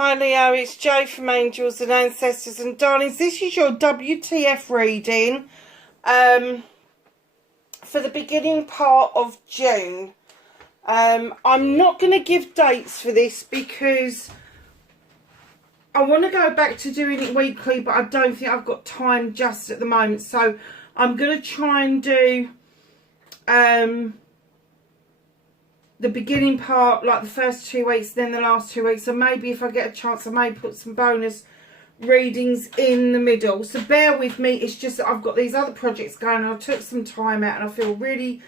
Hi Leo, it's Jo from Angels and Ancestors and Darlings. This is your WTF reading for the beginning part of June. I'm not going to give dates for this because I want to go back to doing it weekly, but I don't think I've got time just at the moment. So I'm going to try and do the beginning part, like the first 2 weeks, then the last 2 weeks. And maybe if I get a chance, I may put some bonus readings in the middle. So bear with me. It's just that I've got these other projects going and I took some time out and I feel really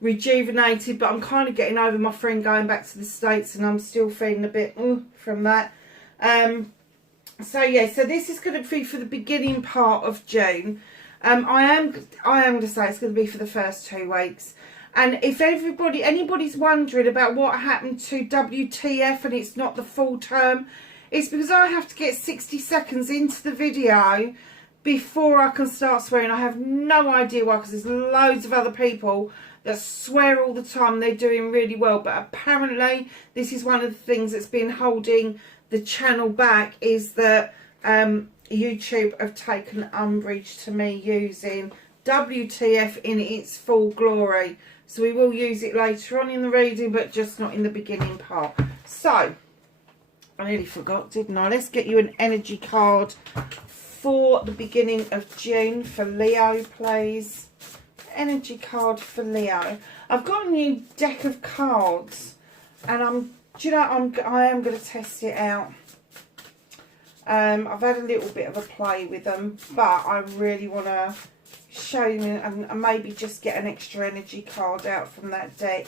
rejuvenated, but I'm kind of getting over my friend going back to the States and I'm still feeling a bit from that. So yeah, so this is going to be for the beginning part of June. I am going to say it's going to be for the first 2 weeks. And if anybody's wondering about what happened to WTF and it's not the full term, it's because I have to get 60 seconds into the video before I can start swearing. I have no idea why, because there's loads of other people that swear all the time. They're doing really well. But apparently this is one of the things that's been holding the channel back, is that YouTube have taken umbrage to me using WTF in its full glory. So we will use it later on in the reading, but just not in the beginning part. So, I nearly forgot, didn't I? Let's get you an energy card for the beginning of June for Leo, please. Energy card for Leo. I've got a new deck of cards, and I am going to test it out. I've had a little bit of a play with them, but I really want to show you and maybe just get an extra energy card out from that deck.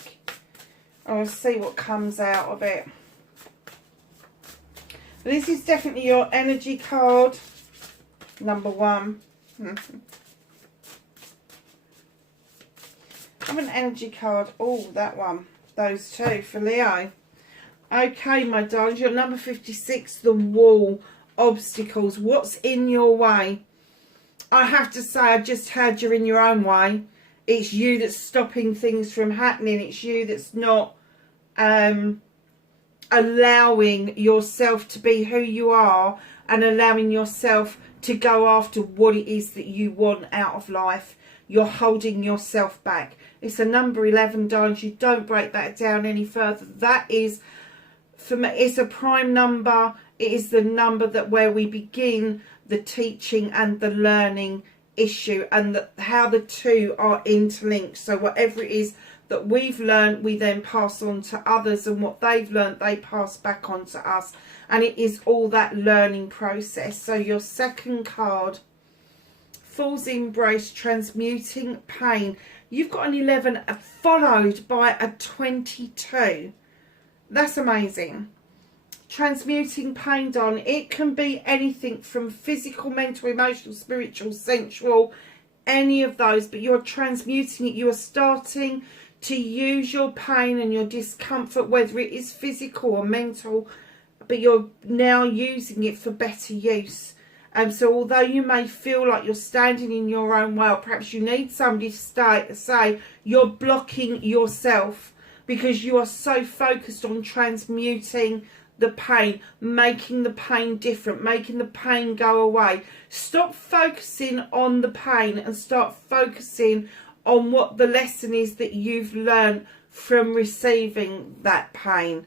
I'll see what comes out of it. This is definitely your energy card number 1. I have an energy card, that one, those two for Leo. Okay, my darlings, your number 56, the wall, obstacles. What's in your way? I have to say, I just heard you're in your own way. It's you that's stopping things from happening. It's you that's not allowing yourself to be who you are and allowing yourself to go after what it is that you want out of life. You're holding yourself back. It's a number 11, darlings. You don't break that down any further. That is, for me, it's a prime number. It is the number that where we begin the teaching and the learning issue, and how the two are interlinked. So whatever it is that we've learned, we then pass on to others, and what they've learned, they pass back on to us. And it is all that learning process. So your second card, Fool's Embrace, transmuting pain. You've got an 11 followed by a 22. That's amazing. Transmuting pain, darling. It can be anything from physical, mental, emotional, spiritual, sensual, any of those, but you're transmuting it. You are starting to use your pain and your discomfort, whether it is physical or mental, but you're now using it for better use. So although you may feel like you're standing in your own way, or perhaps you need somebody to say you're blocking yourself because you are so focused on transmuting the pain, making the pain different, making the pain go away. Stop focusing on the pain and start focusing on what the lesson is that you've learned from receiving that pain.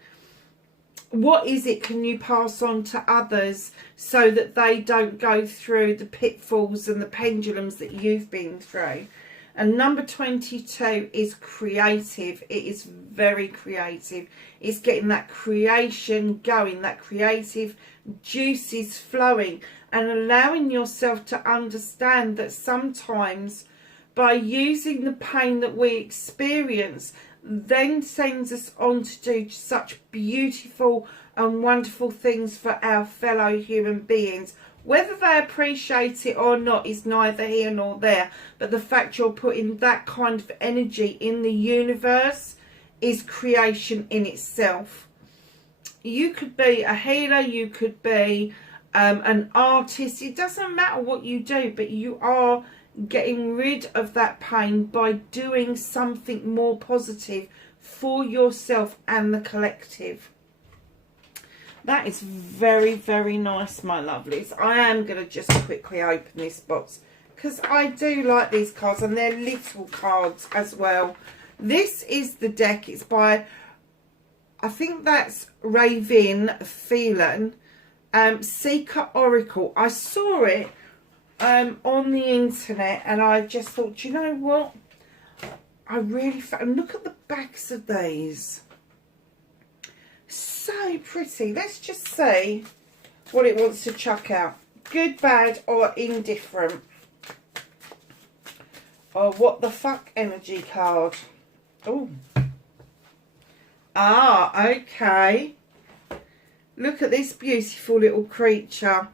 What is it can you pass on to others so that they don't go through the pitfalls and the pendulums that you've been through? And number 22 is creative. It is very creative. It's getting that creation going, that creative juices flowing, and allowing yourself to understand that sometimes by using the pain that we experience then sends us on to do such beautiful and wonderful things for our fellow human beings. Whether they appreciate it or not is neither here nor there, but the fact you're putting that kind of energy in the universe is creation in itself. You could be a healer, you could be an artist. It doesn't matter what you do, but you are getting rid of that pain by doing something more positive for yourself and the collective. That is very, very nice, my lovelies. I am going to just quickly open this box because I do like these cards, and they're little cards as well. This is the deck. It's by, I think that's Raven Phelan, Seeker Oracle. I saw it on the internet, and I just thought, do you know what? I really look at the backs of these. So pretty. Let's just see what it wants to chuck out. Good, bad, or indifferent. Or what the fuck energy card. Oh. Ah, okay. Look at this beautiful little creature.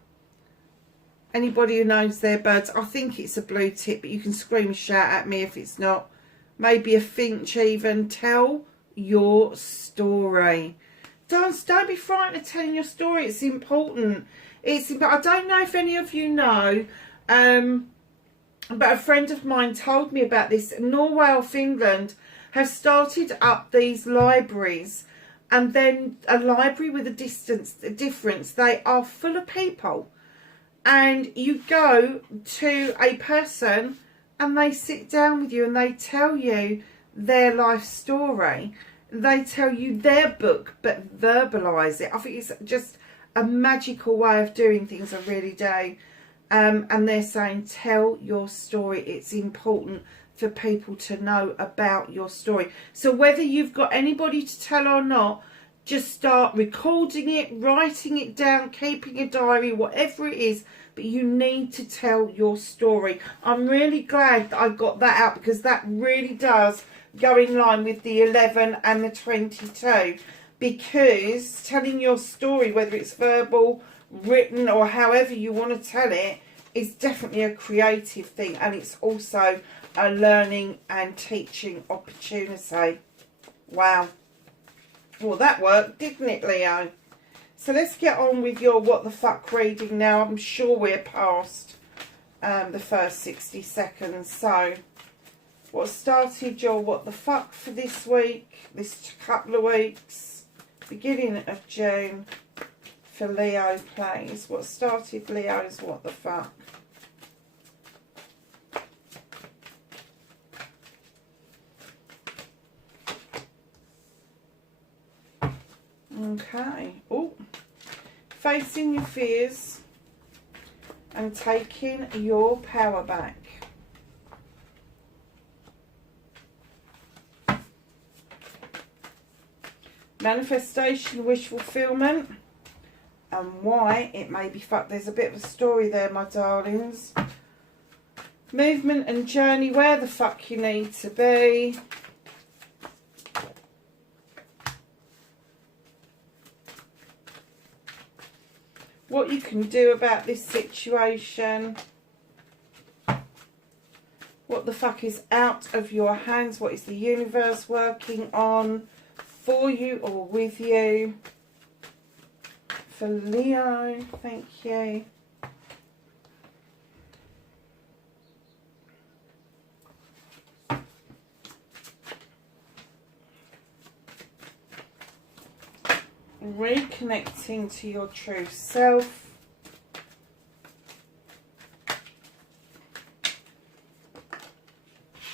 Anybody who knows their birds, I think it's a blue tip, but you can scream and shout at me if it's not. Maybe a finch even. Tell your story. Don't be frightened of telling your story. It's important. I don't know if any of you know, but a friend of mine told me about this. Norway or Finland have started up these libraries, and then a library with a difference. They are full of people, and you go to a person and they sit down with you and they tell you their life story. They tell you their book, but verbalise it. I think it's just a magical way of doing things. I really do. And they're saying, tell your story. It's important for people to know about your story. So whether you've got anybody to tell or not, just start recording it, writing it down, keeping a diary, whatever it is. But you need to tell your story. I'm really glad that I got that out, because that really does go in line with the 11 and the 22. Because telling your story, whether it's verbal, written, or however you want to tell it, is definitely a creative thing, and it's also a learning and teaching opportunity. Wow. Well, that worked, didn't it, Leo? So let's get on with your what the fuck reading now. I'm sure we're past the first 60 seconds. So what started your what the fuck for this week, this couple of weeks, beginning of June for Leo, please? What started Leo's what the fuck? Okay. Oh, facing your fears and taking your power back. Manifestation, wish fulfillment, and why it may be fucked. There's a bit of a story there, my darlings. Movement and journey, where the fuck you need to be. What you can do about this situation. What the fuck is out of your hands? What is the universe working on for you or with you? For Leo, thank you. Reconnecting to your true self.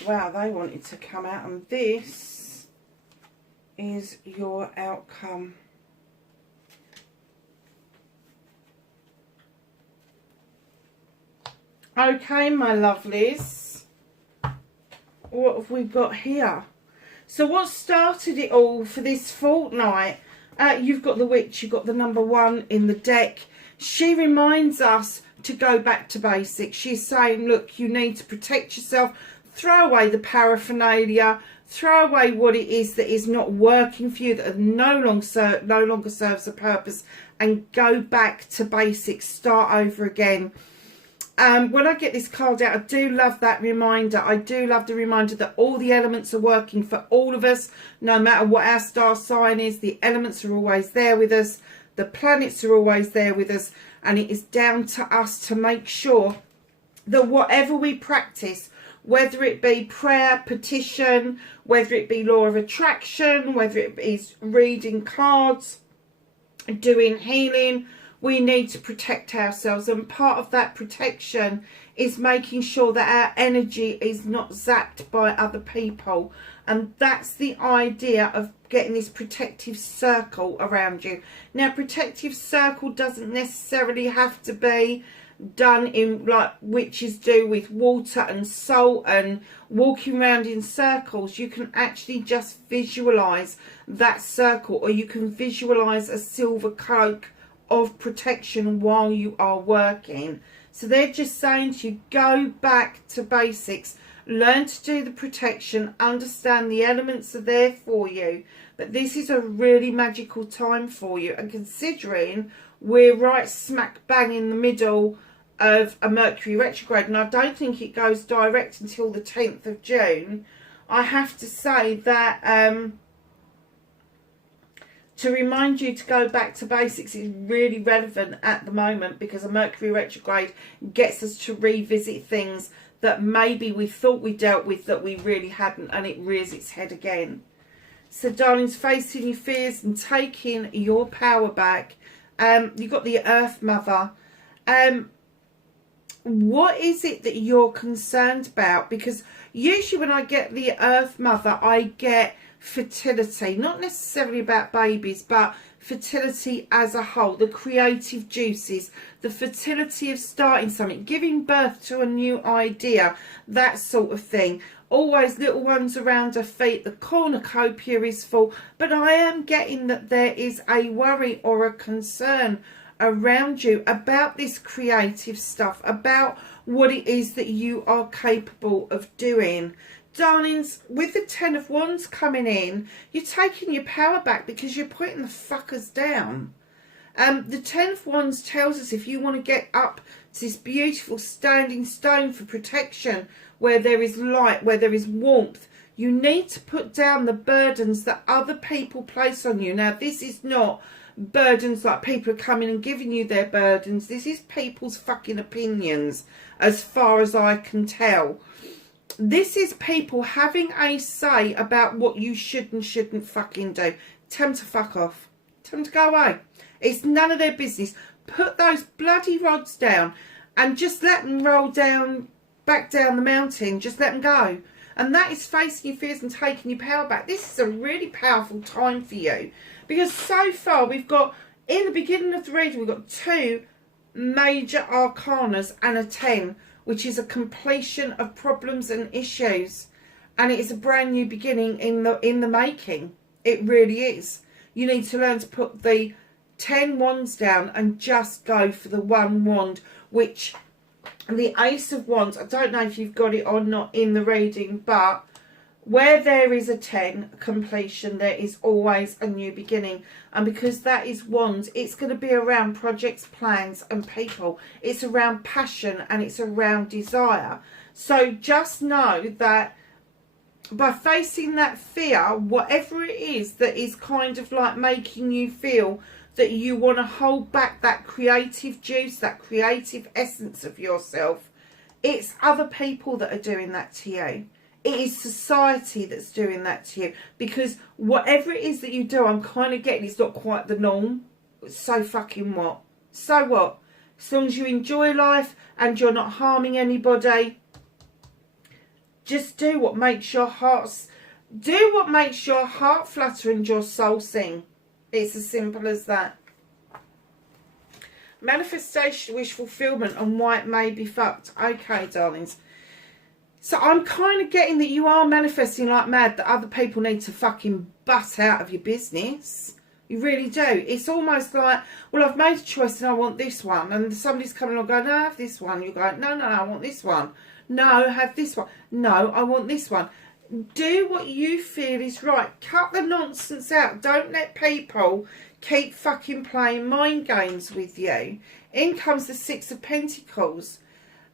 Wow, they wanted to come out, and this is your outcome. Okay, my lovelies, what have we got here? So what started it all for this fortnight? You've got the witch, you've got the number 1 in the deck. She reminds us to go back to basics. She's saying, look, you need to protect yourself. Throw away the paraphernalia. Throw away what it is that is not working for you, that no longer serves a purpose, and go back to basics. Start over again. When I get this card out, I do love that reminder. I do love the reminder that all the elements are working for all of us, no matter what our star sign is. The elements are always there with us. The planets are always there with us. And it is down to us to make sure that whatever we practice, whether it be prayer, petition, whether it be law of attraction, whether it is reading cards, doing healing, we need to protect ourselves, and part of that protection is making sure that our energy is not zapped by other people. And that's the idea of getting this protective circle around you. Now, protective circle doesn't necessarily have to be done in like witches do with water and salt and walking around in circles. You can actually just visualize that circle, or you can visualize a silver cloak of protection while you are working. So they're just saying to you, go back to basics, learn to do the protection, understand the elements are there for you. But this is a really magical time for you, and considering we're right smack bang in the middle of a Mercury retrograde, and I don't think it goes direct until the 10th of June, I have to say that to remind you to go back to basics is really relevant at the moment, because a Mercury retrograde gets us to revisit things that maybe we thought we dealt with that we really hadn't, and it rears its head again. So darlings, facing your fears and taking your power back. You've got the Earth Mother. What is it that you're concerned about? Because usually when I get the Earth Mother, I get fertility, not necessarily about babies, but fertility as a whole, the creative juices, the fertility of starting something, giving birth to a new idea, that sort of thing. Always little ones around her feet, the cornucopia is full, but I am getting that there is a worry or a concern around you about this creative stuff, about what it is that you are capable of doing. Darlings, with the 10 of Wands coming in, you're taking your power back because you're putting the fuckers down. The 10 of Wands tells us if you want to get up to this beautiful standing stone for protection, where there is light, where there is warmth, you need to put down the burdens that other people place on you. Now, this is not burdens like people are coming and giving you their burdens. This is people's fucking opinions, as far as I can tell. This is people having a say about what you should and shouldn't fucking do. Tell them to fuck off. Tell them to go away. It's none of their business. Put those bloody rods down and just let them roll down, back down the mountain. Just let them go. And that is facing your fears and taking your power back. This is a really powerful time for you. Because so far we've got, in the beginning of the reading, we've got 2 major arcanas and a 10, which is a completion of problems and issues, and it is a brand new beginning in the making. It really is. You need to learn to put the 10 wands down and just go for the one wand, which the Ace of Wands, I don't know if you've got it or not in the reading, but where there is a 10 completion, there is always a new beginning. And because that is Wands, it's going to be around projects, plans and people. It's around passion and it's around desire. So just know that by facing that fear, whatever it is that is kind of like making you feel that you want to hold back that creative juice, that creative essence of yourself, it's other people that are doing that to you. It is society that's doing that to you. Because whatever it is that you do, I'm kind of getting it's not quite the norm. So fucking what? So what? As long as you enjoy life and you're not harming anybody, just do what makes your heart flutter and your soul sing. It's as simple as that. Manifestation, wish fulfillment, and why it may be fucked. Okay, darlings. So I'm kind of getting that you are manifesting like mad that other people need to fucking butt out of your business. You really do. It's almost like, well, I've made a choice and I want this one. And somebody's coming along going, no, I have this one. You go, no, I want this one. No, have this one. No, I want this one. Do what you feel is right. Cut the nonsense out. Don't let people keep fucking playing mind games with you. In comes the 6 of Pentacles.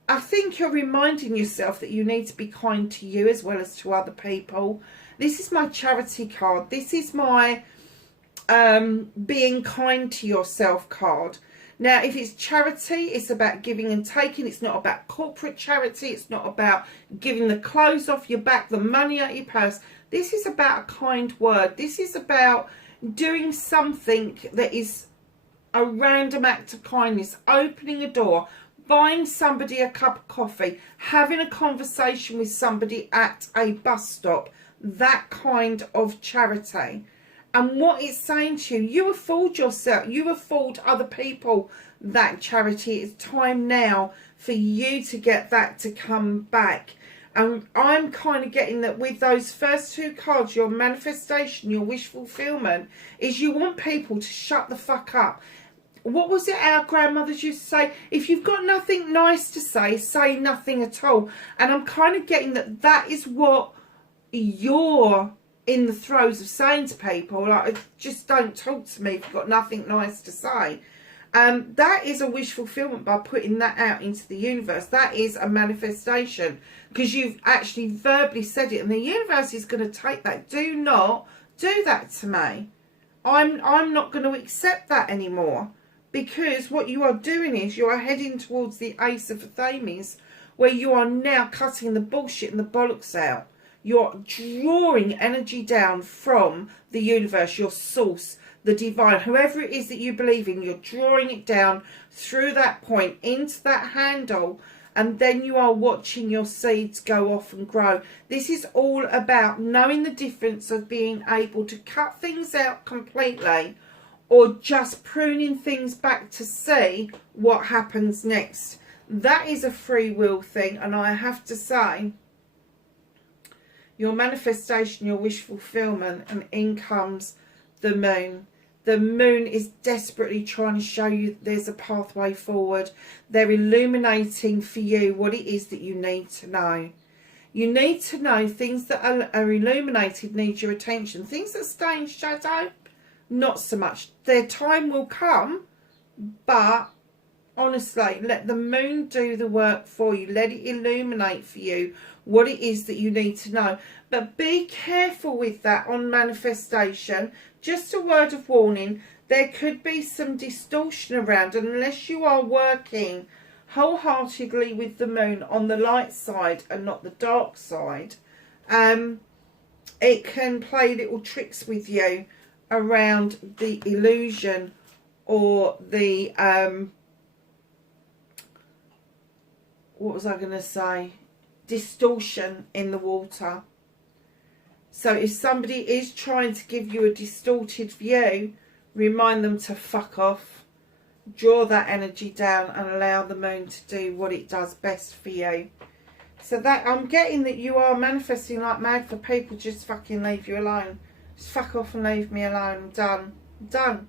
I think you're reminding yourself that you need to be kind to you as well as to other people. This is my charity card. This is my being kind to yourself card. Now, if it's charity, it's about giving and taking. It's not about corporate charity. It's not about giving the clothes off your back, the money out your purse. This is about a kind word. This is about doing something that is a random act of kindness, opening a door, buying somebody a cup of coffee, having a conversation with somebody at a bus stop, that kind of charity. And what it's saying to you, you afford yourself, you afford other people that charity. It's time now for you to get that to come back. And I'm kind of getting that with those first two cards, your manifestation, your wish fulfillment, is you want people to shut the fuck up. What was it our grandmothers used to say? If you've got nothing nice to say nothing at all. And I'm kind of getting that that is what you're in the throes of saying to people. Like, just don't talk to me if you've got nothing nice to say. That is a wish fulfillment by putting that out into the universe. That is a manifestation because you've actually verbally said it, and the universe is going to take that. Do not do that to me. I'm not going to accept that anymore, because what you are doing is you are heading towards the Ace of Athames, where you are now cutting the bullshit and the bollocks out. You're drawing energy down from the universe, your source, the divine, whoever it is that you believe in. You're drawing it down through that point into that handle, and then you are watching your seeds go off and grow. This is all about knowing the difference of being able to cut things out completely or just pruning things back to see what happens next. That is a free will thing, and I have to say, your manifestation, your wish fulfillment, and in comes the moon. The moon is desperately trying to show you there's a pathway forward. They're illuminating for you what it is that you need to know. You need to know things that are illuminated need your attention. Things that stay in shadow, not so much. Their time will come, but honestly, let the moon do the work for you. Let it illuminate for you what it is that you need to know. But be careful with that on manifestation. Just a word of warning, there could be some distortion around, and unless you are working wholeheartedly with the moon on the light side and not the dark side, it can play little tricks with you around the illusion or the what was I going to say? Distortion in the water. So if somebody is trying to give you a distorted view, remind them to fuck off. Draw that energy down and allow the moon to do what it does best for you. So that I'm getting that you are manifesting like mad for people. Just fucking leave you alone. Just fuck off and leave me alone. I'm done. I'm done.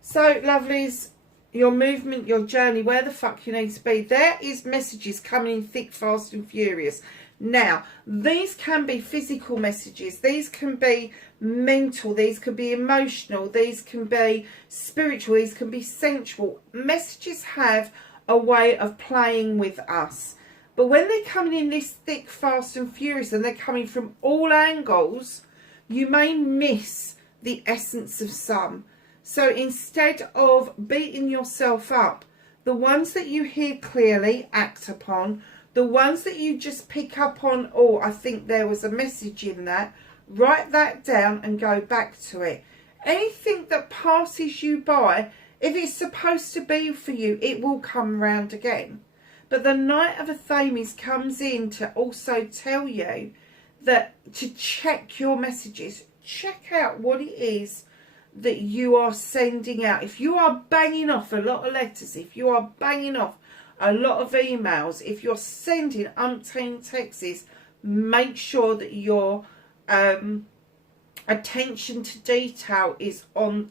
So, lovelies, your movement, your journey, where the fuck you need to be. There is messages coming in thick, fast and furious. Now, these can be physical messages. These can be mental. These can be emotional. These can be spiritual. These can be sensual. Messages have a way of playing with us. But when they're coming in this thick, fast and furious, and they're coming from all angles, you may miss the essence of some. So instead of beating yourself up, the ones that you hear clearly, act upon. The ones that you just pick up on, oh, I think there was a message in that, write that down and go back to it. Anything that passes you by, if it's supposed to be for you, it will come round again. But the Knight of Athames comes in to also tell you that to check your messages, check out what it is that you are sending out. If you are banging off a lot of letters, if you are banging off a lot of emails, if you're sending umpteen texts, make sure that your attention to detail is on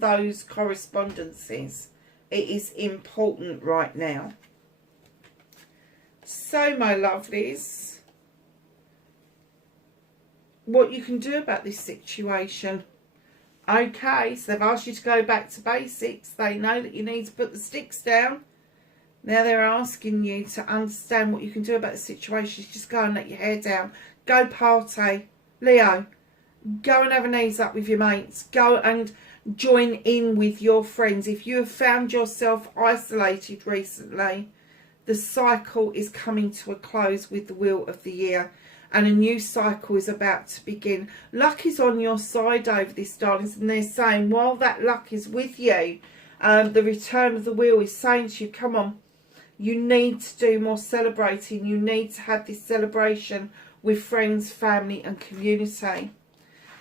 those correspondences. It is important right now. So, my lovelies, what you can do about this situation. Okay, so they've asked you to go back to basics. They know that you need to put the sticks down. Now they're asking you to understand what you can do about the situation. Just go and let your hair down. Go party. Leo, go and have a knees up with your mates. Go and join in with your friends. If you have found yourself isolated recently, the cycle is coming to a close with the wheel of the year. and a new cycle is about to begin. Luck is on your side over this, darlings, and they're saying while that luck is with you, the return of the wheel is saying to you, come on, you need to do more celebrating. You need to have this celebration with friends, family and community.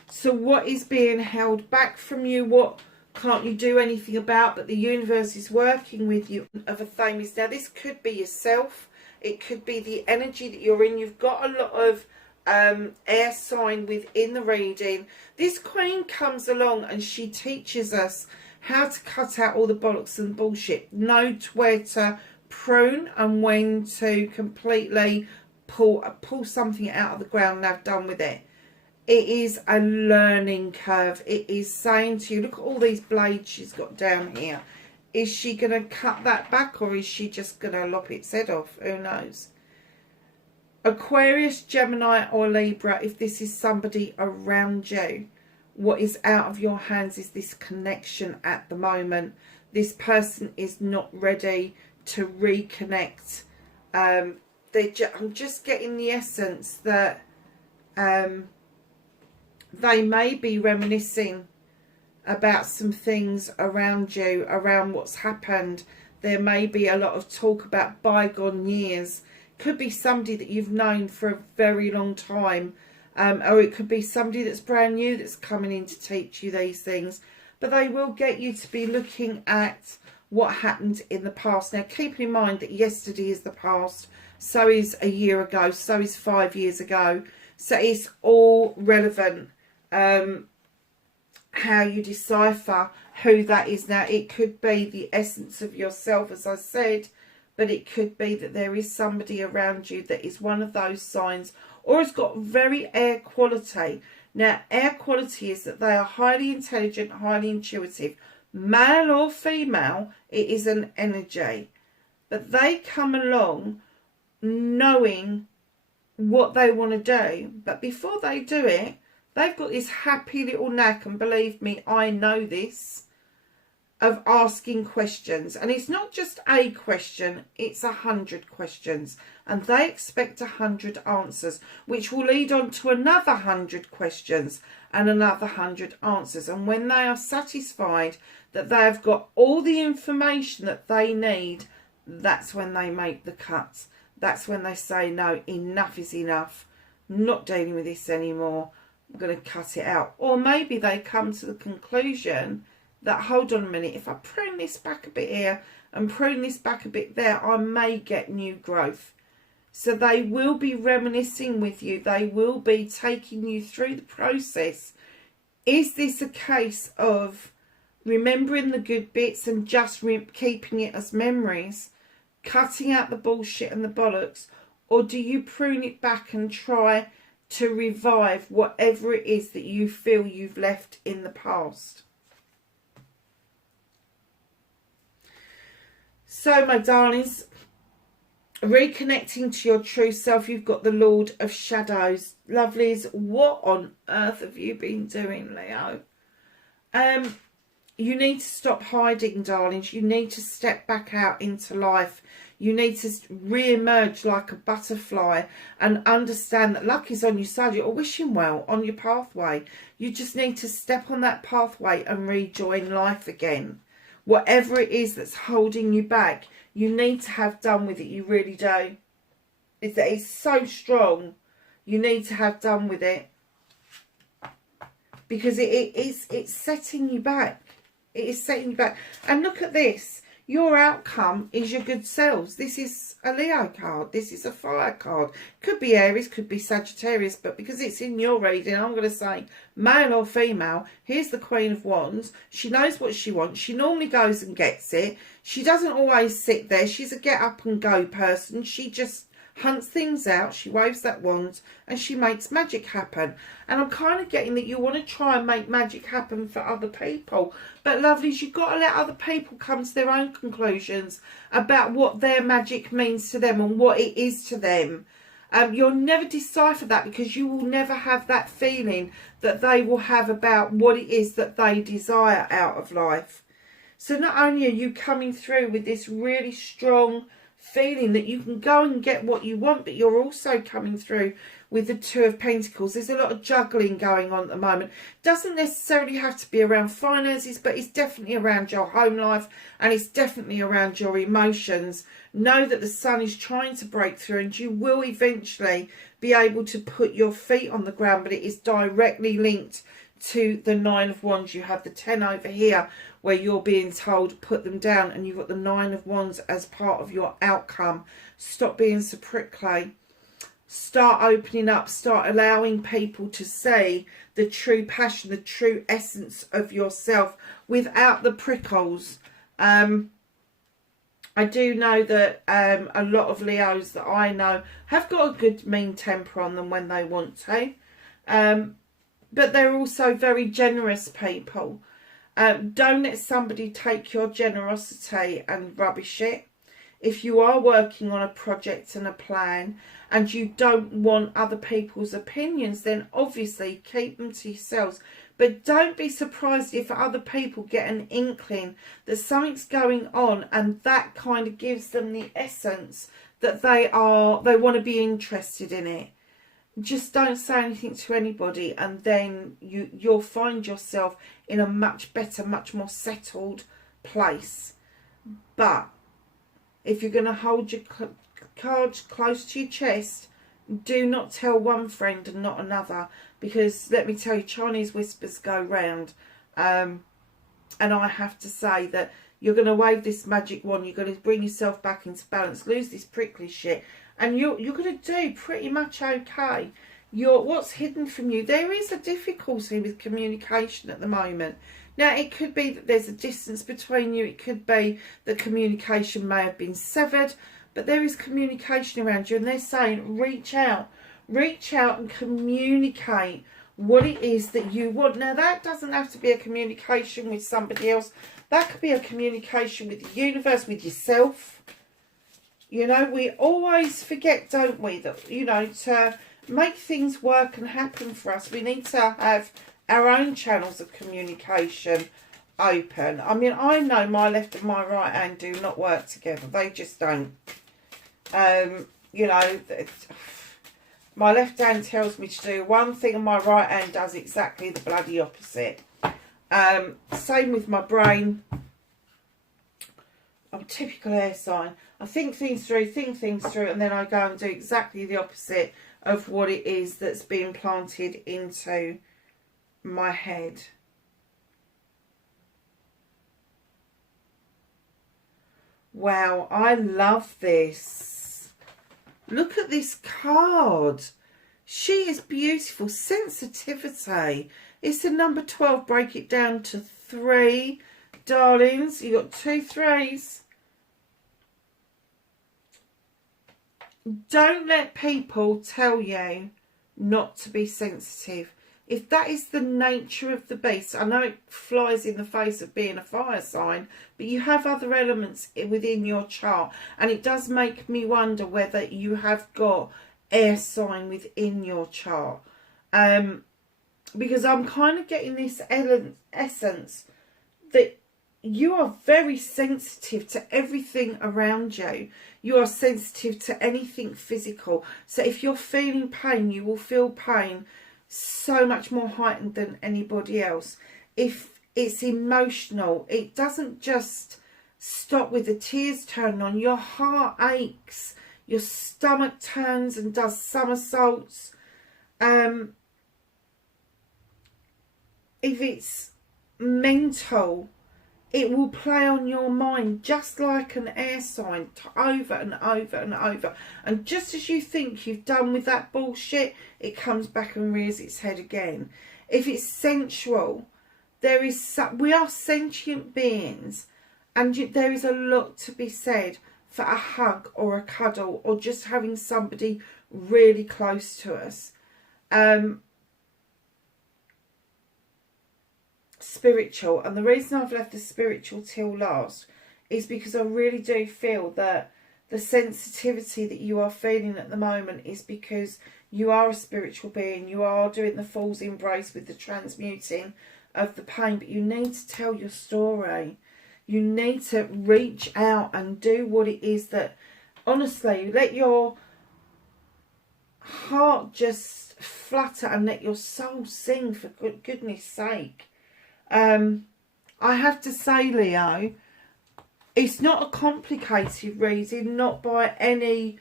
So what is being held back from you? What can't you do anything about, but the universe is working with you? Of a Thames. Now this could be yourself. It could be the energy that you're in. You've got a lot of air sign within the reading. This Queen comes along and she teaches us how to cut out all the bollocks and bullshit. Know where to prune and when to completely pull something out of the ground and have done with it. It is a learning curve. It is saying to you, look at all these blades she's got down here. Is she going to cut that back, or is she just going to lop its head off? Who knows? Aquarius, Gemini or Libra, if this is somebody around you, what is out of your hands is this connection at the moment. This person is not ready to reconnect. I'm just getting the essence that they may be reminiscing about some things around you, around what's happened. There may be a lot of talk about bygone years. Could be somebody that you've known for a very long time, or it could be somebody that's brand new that's coming in to teach you these things. But they will get you to be looking at what happened in the past. Now keeping in mind that yesterday is the past, so is a year ago, so is 5 years ago. So it's all relevant. How you decipher who that is. Now it could be the essence of yourself, as I said, but it could be that there is somebody around you that is one of those signs, or has got very air quality. Now air quality is that they are highly intelligent, highly intuitive, male or female. It is an energy, but they come along knowing what they want to do, but before they do it, they've got this happy little knack, and believe me, I know this, of asking questions. And it's not just a question, it's 100 questions. And they expect 100 answers, which will lead on to another 100 questions and another 100 answers. And when they are satisfied that they have got all the information that they need, that's when they make the cut. That's when they say, no, enough is enough. Not dealing with this anymore. I'm going to cut it out. Or maybe they come to the conclusion that, hold on a minute, if I prune this back a bit here and prune this back a bit there, I may get new growth. So they will be reminiscing with you. They will be taking you through the process. Is this a case of remembering the good bits and just keeping it as memories, cutting out the bullshit and the bollocks, or do you prune it back and try to revive whatever it is that you feel you've left in the past? So my darlings, reconnecting to your true self, you've got the Lord of Shadows. Lovelies, what on earth have you been doing, Leo? You need to stop hiding, darlings. You need to step back out into life. You need to re-emerge like a butterfly and understand that luck is on your side. You're wishing well on your pathway. You just need to step on that pathway and rejoin life again. Whatever it is that's holding you back, you need to have done with it. You really do. It's so strong. You need to have done with it. Because it's setting you back. It is setting you back. And look at this. Your outcome is your good selves. This is a Leo card. This is a fire card. Could be Aries, could be Sagittarius, but because it's in your reading, I'm going to say male or female. Here's the Queen of Wands. She knows what she wants. She normally goes and gets it. She doesn't always sit there. She's a get up and go person. She just hunts things out. She waves that wand and she makes magic happen. And I'm kind of getting that you want to try and make magic happen for other people. But lovelies, you've got to let other people come to their own conclusions about what their magic means to them and what it is to them. You'll never decipher that, because you will never have that feeling that they will have about what it is that they desire out of life. So not only are you coming through with this really strong feeling that you can go and get what you want, but you're also coming through with the Two of Pentacles. There's a lot of juggling going on at the moment. Doesn't necessarily have to be around finances, but it's definitely around your home life, and it's definitely around your emotions. Know that the sun is trying to break through, and you will eventually be able to put your feet on the ground, but it is directly linked to the Nine of Wands. You have the 10 over here where you're being told put them down, and you've got the Nine of Wands as part of your outcome. Stop being so prickly. Start opening up. Start allowing people to see the true passion, the true essence of yourself without the prickles. I do know that a lot of Leos that I know have got a good mean temper on them when they want to. But they're also very generous people. Don't let somebody take your generosity and rubbish it. If you are working on a project and a plan and you don't want other people's opinions, then obviously keep them to yourselves. But don't be surprised if other people get an inkling that something's going on, and that kind of gives them the essence that they want to be interested in it. Just don't say anything to anybody, and then you'll find yourself in a much better, much more settled place. But if you're going to hold your cards close to your chest, do not tell one friend and not another, because let me tell you, Chinese whispers go round. And I have to say that you're going to wave this magic wand, you're going to bring yourself back into balance, lose this prickly shit, and you're going to do pretty much okay. What's hidden from you, there is a difficulty with communication at the moment. Now, it could be that there's a distance between you. It could be that communication may have been severed, but there is communication around you, and they're saying reach out and communicate what it is that you want. Now, that doesn't have to be a communication with somebody else. That could be a communication with the universe, with yourself. You know, we always forget, don't we, that, you know, to make things work and happen for us, we need to have our own channels of communication open. I mean, I know my left and my right hand do not work together. They just don't. You know, my left hand tells me to do one thing and my right hand does exactly the bloody opposite. Same with my brain. I'm a typical air sign. I think things through, and then I go and do exactly the opposite of what it is that's being planted into my head. Wow, I love this. Look at this card. She is beautiful. Sensitivity. It's a number 12. Break it down to 3. Darlings, you got 2 3s. Don't let people tell you not to be sensitive. If that is the nature of the beast, I know it flies in the face of being a fire sign, but you have other elements within your chart, and it does make me wonder whether you have got air sign within your chart. Because I'm kind of getting this essence that you are very sensitive to everything around you. You are sensitive to anything physical. So if you're feeling pain, you will feel pain so much more heightened than anybody else. If it's emotional, it doesn't just stop with the tears turning on. Your heart aches. Your stomach turns and does somersaults. If it's mental, it will play on your mind just like an air sign, over and over and over. And just as you think you've done with that bullshit, it comes back and rears its head again. If it's sensual, we are sentient beings, and there is a lot to be said for a hug or a cuddle, or just having somebody really close to us. Spiritual, and the reason I've left the spiritual till last is because I really do feel that the sensitivity that you are feeling at the moment is because you are a spiritual being. You are doing the fool's embrace with the transmuting of the pain, but you need to tell your story. You need to reach out and do what it is that, honestly, let your heart just flutter and let your soul sing, for goodness sake. I have to say, Leo, it's not a complicated reading, not by any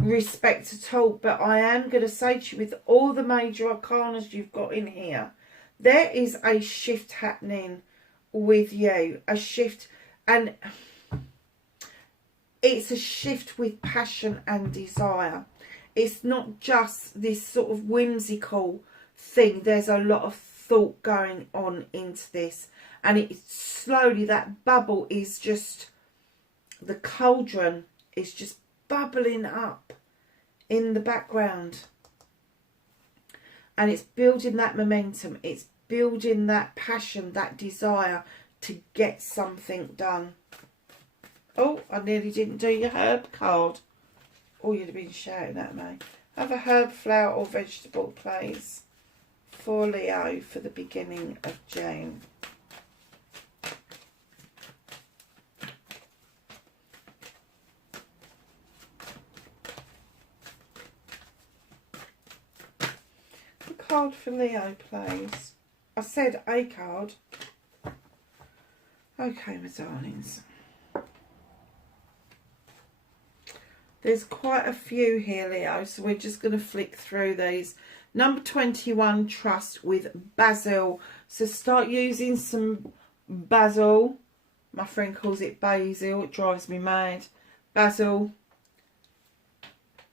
respect at all, but I am going to say to you, with all the major arcanas you've got in here, there is a shift happening with you, a shift, and it's a shift with passion and desire. It's not just this sort of whimsical thing. There's a lot of thought going on into this, and it's slowly, that bubble is just, the cauldron is just bubbling up in the background, and it's building that momentum, it's building that passion, that desire to get something done. Oh, I nearly didn't do your herb card. Or you'd have been shouting at me. Have a herb, flower or vegetable, please, for Leo for the beginning of June. A card for Leo, please. I said a card. Okay, my darlings. There's quite a few here, Leo, so we're just going to flick through these. Number 21, trust with basil. So start using some basil. My friend calls it basil. It drives me mad. Basil.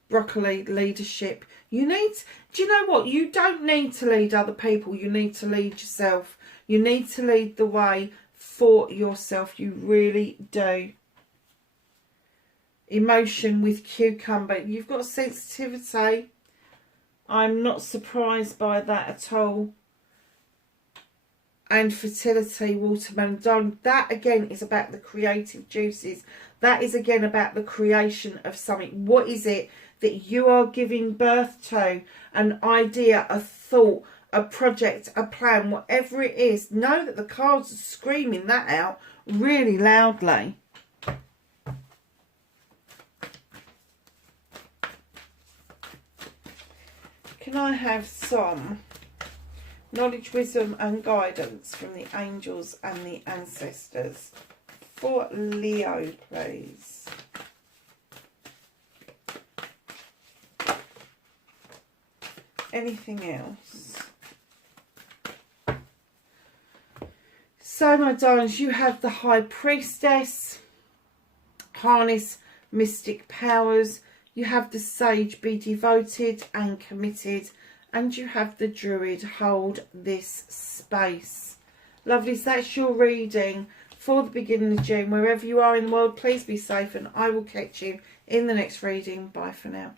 Broccoli, leadership. You need, do you know what? You don't need to lead other people. You need to lead yourself. You need to lead the way for yourself. You really do. Emotion with cucumber. You've got sensitivity. I'm not surprised by that at all. And fertility, watermelon. Darling, that again is about the creative juices. That is again about the creation of something. What is it that you are giving birth to? An idea, a thought, a project, a plan, whatever it is. Know that the cards are screaming that out really loudly. Can I have some knowledge, wisdom and guidance from the angels and the ancestors for Leo, please? Anything else? So, my darlings, you have the High Priestess, harness mystic powers. You have the Sage, be devoted and committed. And you have the Druid, hold this space. Lovelies, that's your reading for the beginning of June. Wherever you are in the world, please be safe, and I will catch you in the next reading. Bye for now.